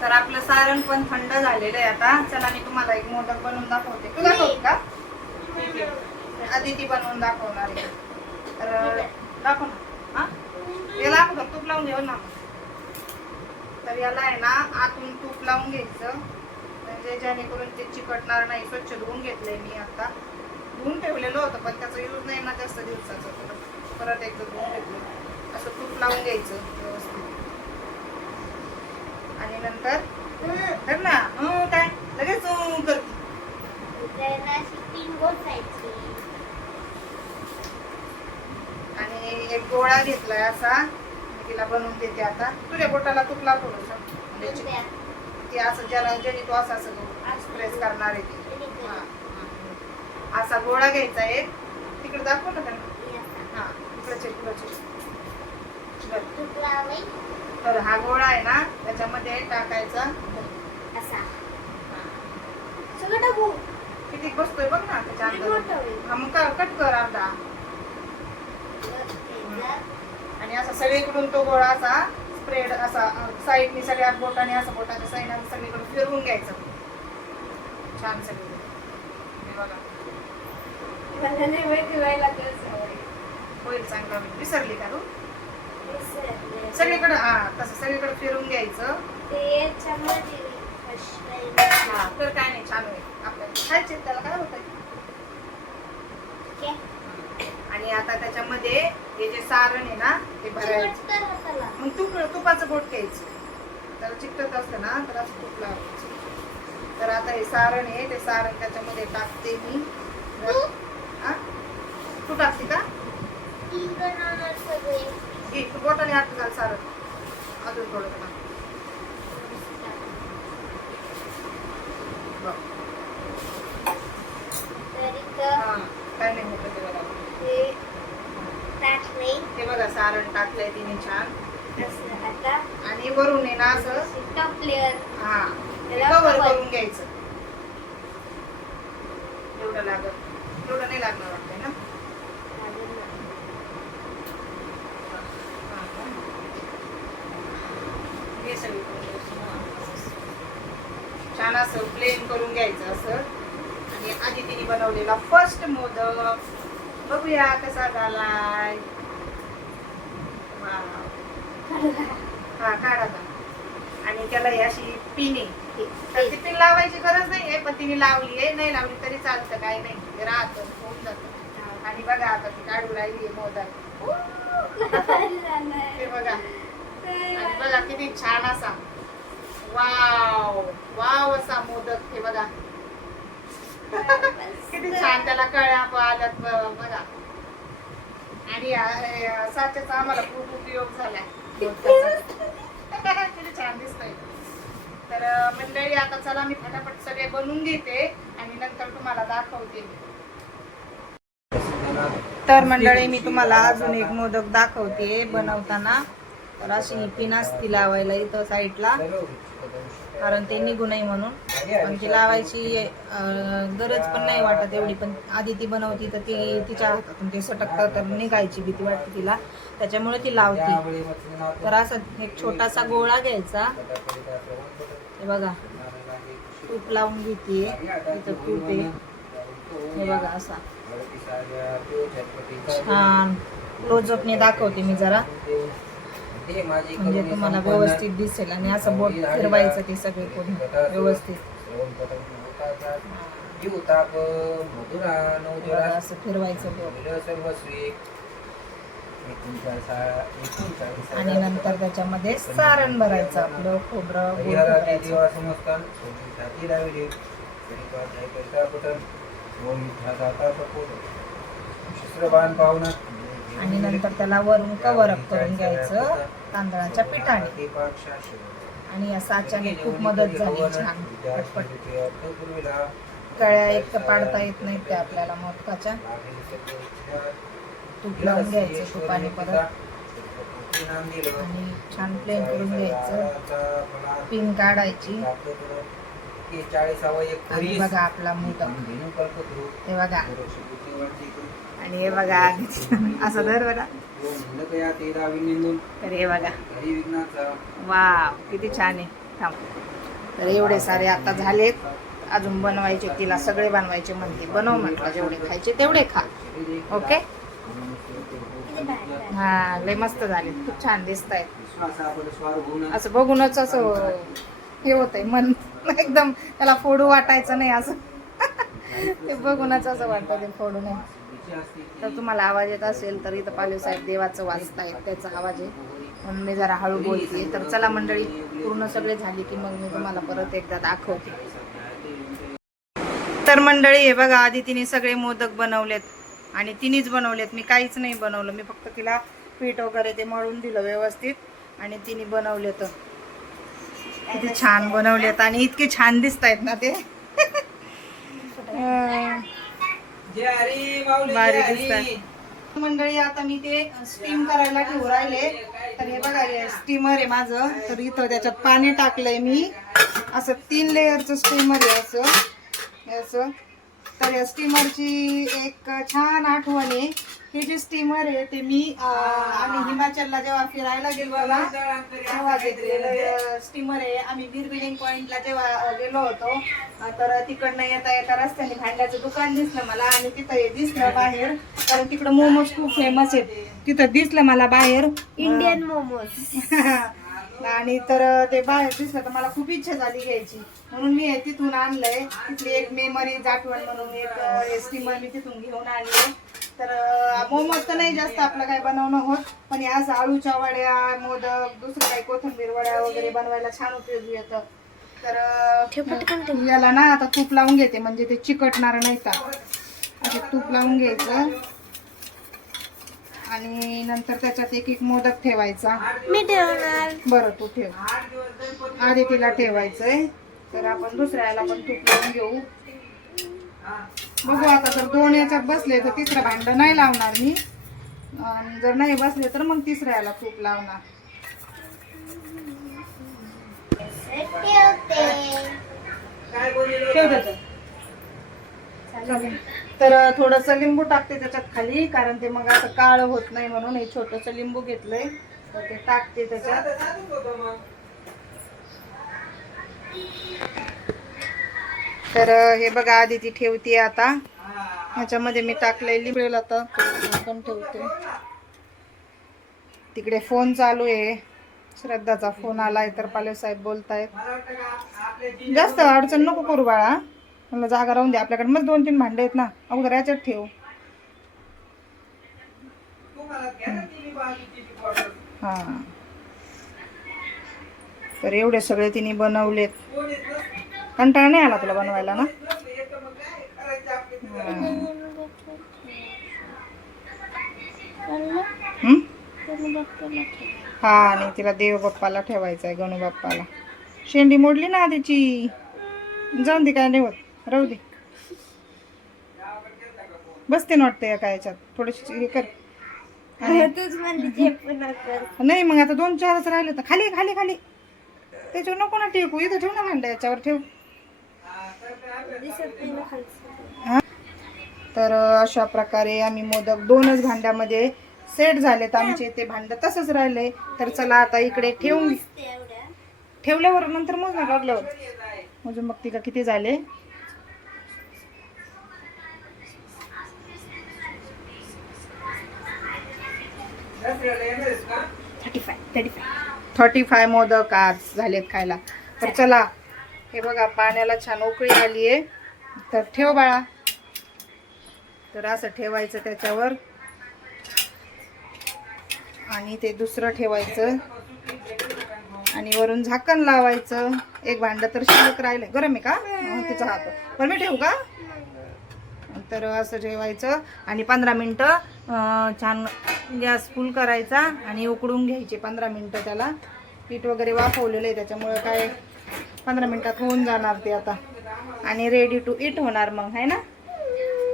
तर आपलं सारण पण थंड झालेलं आहे आता. चला मी तुम्हाला एक मोदक बनवून दाखवते. तू दाखवते का? ठीक आहे. आधी ती बनवून दाखवणार आहे. तर दाखव ना. हा याला आपण तूप लावून घेऊ ना. तर याला आहे ना आतून तूप लावून घ्यायचं, म्हणजे जेणेकरून ते चिकटणार नाही. स्वच्छ धुवून घेतलंय मी आता. धुवून ठेवलेलं होतं पण त्याचा यूज नाही ना जास्त दिवसाचं. परत एकदा धुवून घेतलं. असं तूप लावून घ्यायचं व्यवस्थित. आणि नंतर तर ना काय लगेच करते. आणि एक गोळा घेतलाय असा. मी तिला बनवून देते आता. तुझ्या बोटाला तूप लाव थोडंसं, म्हणजे ते असं ज्याला ज्याने तू असं असं प्रेस करणार आहे ते. हा असा गोळा घ्यायचा एक. तिकडे दाखव ना त्यांना. हा इकडचे इकडचे. तर हा गोळा आहे ना त्याच्यामध्ये टाकायचा असा. किती बसतोय बघ ना त्याच्या अंदर. हा मग कट कर अर्धा. आणि असा सगळीकडून तो गोळा असा स्प्रेड असा साईडनी सगळ्या बोटाने असं बोटाच्या साईडने सगळीकडे फिरवून घ्यायचं छान सगळीकडे. बघा होईल चांगला. विसरली का तू? सगळीकडे हा तसं सगळीकडे फिरून घ्यायचं. हा तर काय नाही छान होईल. आपल्याला खायचे त्याला काय होत. आणि आता त्याच्यामध्ये हे जे सारण आहे ना ते भरायचं. मग तुपाचं बोट घ्यायचं. त्याला चिकटत असतं ना तर असं तूप लावायचं. तर आता हे सारण आहे ते सारण त्याच्यामध्ये टाकते मी. तू टाकते का? तू बोटाने हात घाल सारण. अजून थोडं टाक. काय नाही होतं ते बघा. ते बघा सारण टाकलंय तिने छान. आणि वरून आहे ना असं हा कव्हर करून घ्यायचं. एवढं लागत एवढं नाही लागणार वाटतंय ना. हे सगळी छान असं प्लेन करून घ्यायचं असं. आणि आधी तिने बनवलेला फर्स्ट मोदक बघूया कसा झालाय. हा काढा. आणि त्याला ही अशी पिन आहे. तर ती पिन लावायची गरज नाही आहे पण तिने लावली आहे. नाही लावली तरी चालतं, काही नाही. ते राहतं होऊन जातं. आणि बघा आता ती काढू राहिली आहे मोदक. ते बघा. आणि बघा किती छान असा वाव वाव असा मोदक. हे बघा किती छान त्याला कळ्या आल्यात बघा. आणि साच्याचा आम्हाला खूप उपयोग झालाय. किती छान दिसतंय. तर मंडळी आता चला मी फटाफट सगळे बनवून घेते आणि नंतर तुम्हाला दाखवते. तर मंडळी मी तुम्हाला अजून एक मोदक दाखवते बनवताना. तर अशी ही पिन असती लावायला इथं साईडला, कारण ते निघू नये म्हणून. पण ती लावायची गरज पण नाही वाटत एवढी. पण आधी ती बनवती तर ती तिच्या हातातून ते सटकतं तर निघायची भीती वाटते तिला, त्याच्यामुळे ती लावती. तर असा एक छोटासा गोळा घ्यायचा. हे बघा तूप लावून घेते. इथं तूप आहे. हे बघा असा छान क्लोजअपने दाखवते मी जरा, म्हणजे तुम्हाला व्यवस्थित दिसेल. आणि असं बोट फिरवायचं ते सगळे कोणी व्यवस्थित असं फिरवायचं बोट. आणि नंतर त्याच्यामध्ये सारण भरायचं आपलं खोबरं. आणि नंतर त्याला वरून कव्हर अप करून घ्यायचं तांदळाच्या पिठाने. आणि या साच्याने खूप मदत झाली छान पटपट. कळ्या एक तर पाडता येत नाहीत त्या आपल्याला मोदकाच्या. तूप लावून घ्यायचं तुपाने परत आणि छान प्लेन करून घ्यायचं. पिन काढायची. आणि बघा आपला मोदक. हे बघा. आणि हे बघा असं धर बघा. तर हे बघा वाव किती छान आहे. थांब. तर एवढे सारे आता झालेत, अजून बनवायचे, तिला सगळे बनवायचे म्हणते. बनव म्हटलं, जेवढे खायचे तेवढे खा. ओके. हा, लय मस्त झाले, खूप छान दिसत आहेत. असं बघूनच असं हे होतंय मन, एकदम त्याला फोडू वाटायचं नाही असं. ते बघूनच असं वाटतं ते फोडू नये. तर तुम्हाला आवाज येत असेल तर इथं पालवी साहेब देवाचं वाचतायत, त्याचा आवाज आहे म्हणून मी जरा हळू बोलते. तर चला मंडळी, पूर्ण सगळे झाले की मग मी तुम्हाला परत एकदा दाखवते. तर मंडळी हे बघा, आधी तिने सगळे मोदक बनवलेत आणि तिनेच बनवलेत, मी काहीच नाही बनवलं. मी फक्त तिला पीठ वगैरे ते मळून दिलं व्यवस्थित आणि तिने बनवलेत. किती छान बनवलेत आणि इतके छान दिसत आहेत ना ते. भारी दिसतात मंडळी. आता मी ते स्टीम करायला ठेवू राहिले. तर हे बघा, हे स्टीमर आहे माझं. तर इथं त्याच्यात पाणी टाकलंय मी. असं 3 लेअरचं स्टीमर आहे असं. तर या स्टीमरची एक छान आठवण आहे. हे जे स्टीमर आहे ते मी आम्ही हिमाचलला जेव्हा फिरायला गेलो ना तेव्हा घेतलेलं स्टीमर आहे. आम्ही बिरबिलिंग पॉइंटला जेव्हा गेलो होतो तर तिकडनं येता रस्त्याने भांड्याचं दुकान दिसलं मला आणि तिथं हे दिसलं बाहेर, कारण तिकडं मोमोज खूप फेमस आहेत. तिथं दिसलं मला बाहेर इंडियन मोमोज. आणि तर ते बाहेर दिसलं तर मला खूप इच्छा झाली घ्यायची, म्हणून मी हे तिथून आणलंय. तिथली एक मेमरीज आठवण म्हणून एक स्टीमर मी तिथून घेऊन आणले. तर मोमोज तर नाही जास्त आपलं काय बनवणं होत, पण आज आळूच्या वड्या, मोदक, दुसरं काही कोथिंबीर वड्या वगैरे बनवायला छान उपयोगी येतं. तर याला ना आता तूप लावून घेते, म्हणजे ते चिकटणार नाही. तर असं तूप लावून घ्यायचं आणि नंतर त्याच्यात एक मोदक ठेवायचा. मी ठेवणार. बरं, तू ठेव. आधी तिला ठेवायचंय. तर आपण दुसऱ्याला पण तूप लावून घेऊ. बघू आता, जर 2 याच्यात बसले तर तिसरं भांड नाही लावणार मी, आणि जर नाही बसले तर मग तिसऱ्याला तूप लावणार. तर थोडस लिंबू टाकते त्याच्यात खाली, कारण ते मग असं काळं होत नाही म्हणून. हे छोटस लिंबू घेतलंय तर ते टाकते त्याच्यात. तर हे बघा, आधी ती ठेवते. आता ह्याच्यामध्ये मी टाकलंय लिंबू. आता पण ठेवते. तिकडे फोन चालू आहे, श्रद्धाचा फोन आलाय, तर पालव साहेब बोलतायत. जास्त अडचण नको करू बाळा, मला जागा राहून दे. आपल्याकडे मग 2-3 भांडे आहेत ना, अगोदर याच्यात ठेव. हा, तर एवढे सगळे तिने बनवलेत. कंटाळा नाही आला तुला बनवायला ना? हा, आणि तिला देव बाप्पाला ठेवायचंय, गणू बाप्पाला. शेंडी मोडली ना आधीची, जाऊन दे, काय नाही होत, राहू दे. बसते नोटते काय याच्यात, थोडीशी हे कर. नाही मग आता 2-4च राहिले तर खाली खाली खाली त्याच्यावर नको ना टेकू, इथं ठेव ना भांड्या, याच्यावर ठेव. तर अशा प्रकारे आम्ही मोदक 2च भांड्यामध्ये सेट झालेत आमचे. ते भांड तसंच राहिले. तर चला आता इकडे ठेवून, ठेवल्यावर नंतर मग ना लागल्यावर म्हणजे मग तिला किती झाले. 35 मोदक आज झालेत खायला. तर चला, हे बघा पाण्याला छान उकळी आली आहे. तर ठेव बाळा. तर असं ठेवायचं त्याच्यावर आणि ते दुसरं ठेवायचं आणि वरून झाकण लावायचं. एक भांड तर शिल्लक राहिलंय. गरम आहे का तिचा हात? पण मी ठेवू का? तर असं ठेवायचं आणि 15 मिनटं छान गॅस फुल करायचा आणि उकडून घ्यायचे 15 मिनटं. त्याला पीठ वगैरे वाफवलेलं आहे त्याच्यामुळे काय 15 मिनटात होऊन जाणार ते आता आणि रेडी टू इट होणार मग, है ना?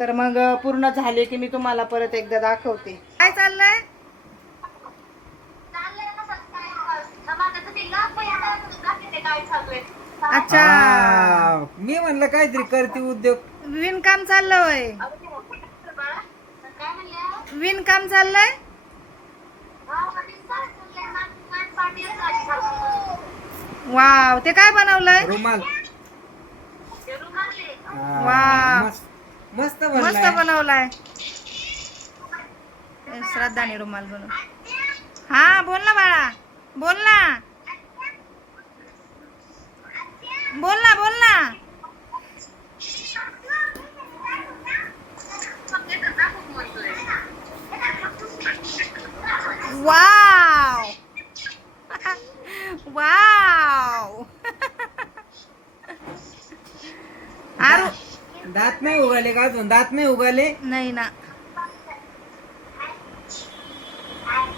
तर मग पूर्ण झाले की मी तुम्हाला परत एकदा दाखवते. काय चाललंय? अच्छा, मी म्हणलं काहीतरी करते उद्योग. विणकाम चाललं होय? विणकाम चाललंय? वाव, ते काय बनवलंय? रुमाल. वाव. मस्त मस्त बनलाय. बनवलाय. श्रद्धाने रुमाल बनव. हा बोल ना बाळा, बोल ना, बोल ना, बोल ना. वाव. वाव. आरू दात नाही उगाले का अजून? दात नाही उगाले. नहीं ना,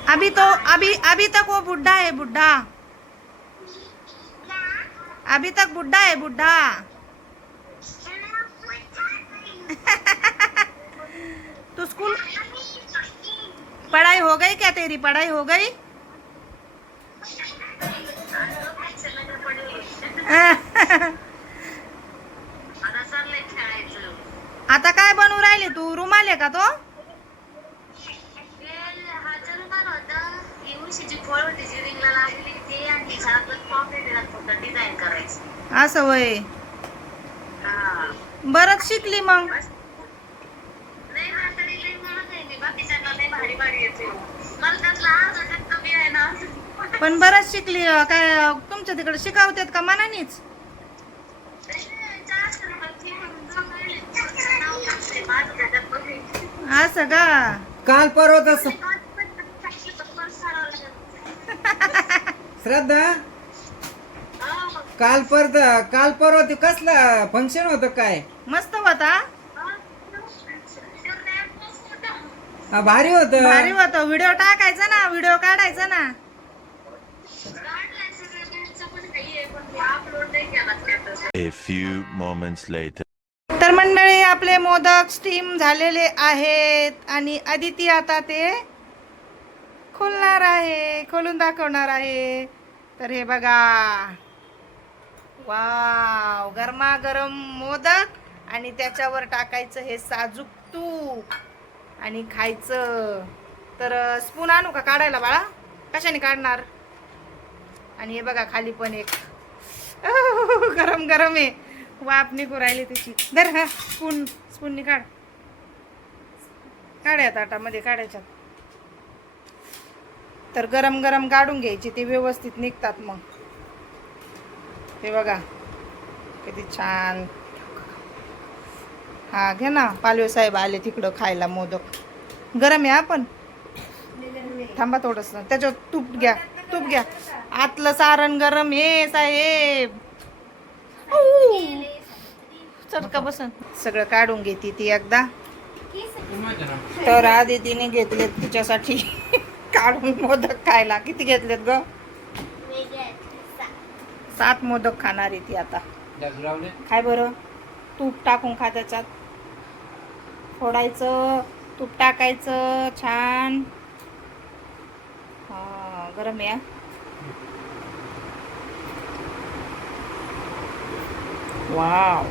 अभी तक वो बुढ़ा है, बुढ़ा। अभी तक बुढ़ा है, बुढ़ा। तू स्कूल पढ़ाई हो गई क्या? तेरी पढ़ाई हो गई? आता काय बनवू राहिली तू? रुमाल आहे का तो? असं वय, बरंच शिकली मग. पण बरंच शिकली. काय तुमच्या तिकडे शिकवतात का मनानीच? असं का? काल परवा तस श्रद्धा, काल परवा ते कसलं फंक्शन होतं काय? मस्त होता. हा, भारी होत. भारी होतं. व्हिडिओ टाकायचा ना, व्हिडिओ काढायचा ना. A few moments later. तर मंडळी, आपले मोदक स्टीम झालेले आहेत आणि अदिती आता ते खोलणार आहे, खोलून दाखवणार आहे. तर हे बघा, वाव, गरमागरम मोदक आणि त्याच्यावर टाकायचं हे साजूक तूप आणि खायचं. तर स्पून आणू का काढायला बाळा? कशाने काढणार? आणि हे बघा खाली पण एक गरम गरम आहे, वाफ निघू राहिली त्याची. धर, हा स्पूननी काढ. काढ्या ताटामध्ये काढायच्यात. तर गरम गरम काढून घ्यायची, ते व्यवस्थित निघतात मग. ते बघा किती छान. हा घे ना, पालवे साहेब आले तिकडं खायला मोदक. गरम आहे. आपण थांबा थोडस, त्याच्यावर तूप घ्या, तूप घ्या. आतलं सारण गरम आहे साहेब. चटका बसन. सगळं काढून घेते ती एकदा. तर आधी तिने घेतलेत तिच्यासाठी काढून मोदक खायला. किती घेतलेत ग? 7 मोदक खाणार आहे ती आता. खाय बरं. तूप टाकून खा त्याच्यात. फोडायचं, तूप टाकायचं छान. हा, गरम आहे. वाव.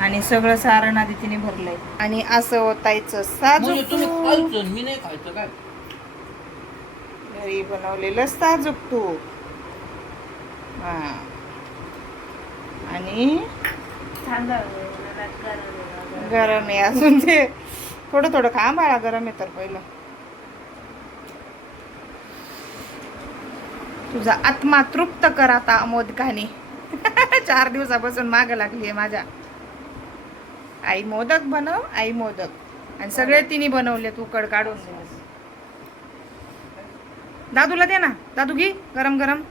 आणि सगळं सारण आधी तिने भरलंय आणि असं ओतायचं साजूक तूप. मी नाही खायचं काय? घरी बनवलेलं साजूक तूप. हा, आणि गरम आहे अजून. ते थोडं थोडं खा बाळा, गरम आहे तर. पहिलं तुझा आत्मा तृप्त कर आता मोदकाने. 4 दिवसापासून माग लागली माझ्या. आई मोदक बनव, आई मोदक. आणि सगळे तिने बनवले, उकड काढून. दादूला दे ना, दादू घे गरम गरम.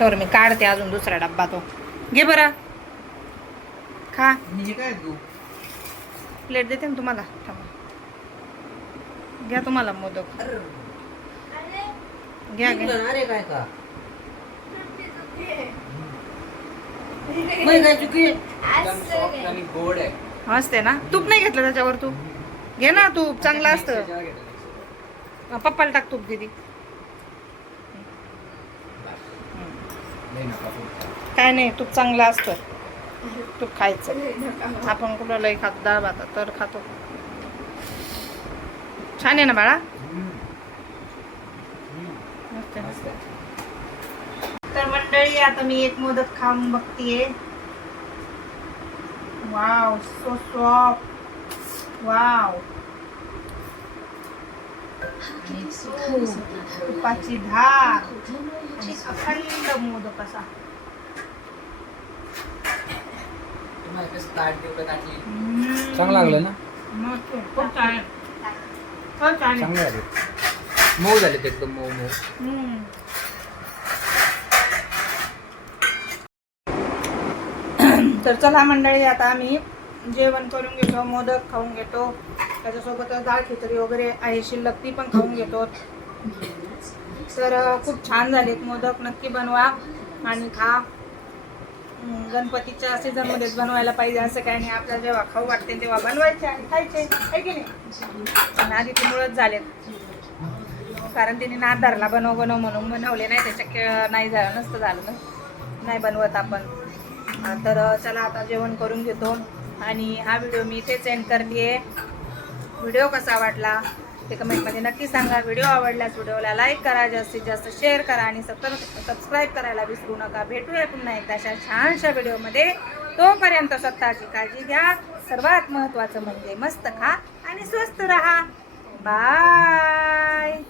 तर मी काढते अजून दुसरा डब्बा. तो घे बरं, खा. काय तू प्लेट देते ना तुम्हाला. थांबा, घ्या तुम्हाला मोदक. घ्या घ्या. अरे काय का नाही काय चुकी गोड आहे. असते ना. तूप नाही घेतलं त्याच्यावर? तूप घे ना, तूप चांगलं असतं. पप्पाला टाक तूप दीदी. काय नाही, तूप चांगलं असतं. तू खायचं. आपण कुठं लई खातो डाळ भात तर खातो. छान आहे ना बाळा. मस्त आहे. तर मंडळी आता मी एक मोदक खाऊन बघतीये. Wow, so soft. वाव. तुपाची धार आणि अखंड मोदक असा. चांगलं लागलं ना? मस्त, खूप छान आहे. खूप छान आहे. चांगलं झाले. मऊ झाले ते एकदम मऊ मऊ. हम्म. तर चला मंडळी आता आम्ही जेवण करून घेतो. मोदक खाऊन घेतो. त्याच्यासोबतच डाळ खिचडी वगैरे आहे शिल्लक ती पण खाऊन घेतो. तर खूप छान झालेत मोदक. नक्की बनवा आणि खा. गणपतीच्या सीझनमध्येच बनवायला पाहिजे असं काही नाही. आपल्याला जेव्हा खाऊ वाटते तेव्हा बनवायचे आणि खायचे, आहे की नाही. पण आधी ते मुळच झालेत कारण तिने नाद धरला बनव बनव म्हणून बनवले नाही. ते शक्य नाही झालं नसतं झालं ना. नाही बनवत आपण. तर चला आता जेवण करून घेतो आणि हा व्हिडिओ मी इथेच एंड करते. व्हिडिओ कसा वाटला ते कमेंटमध्ये नक्की सांगा. व्हिडिओ आवडल्यास व्हिडिओला लाईक करा, जास्तीत जास्त शेअर करा आणि सबस्क्राईब करायला विसरू नका. भेटूया पुन्हा एकदा अशा छानशा व्हिडिओमध्ये. तोपर्यंत स्वतःची काळजी घ्या. सर्वात महत्त्वाचं म्हणजे मस्त खा आणि स्वस्त राहा. बाय.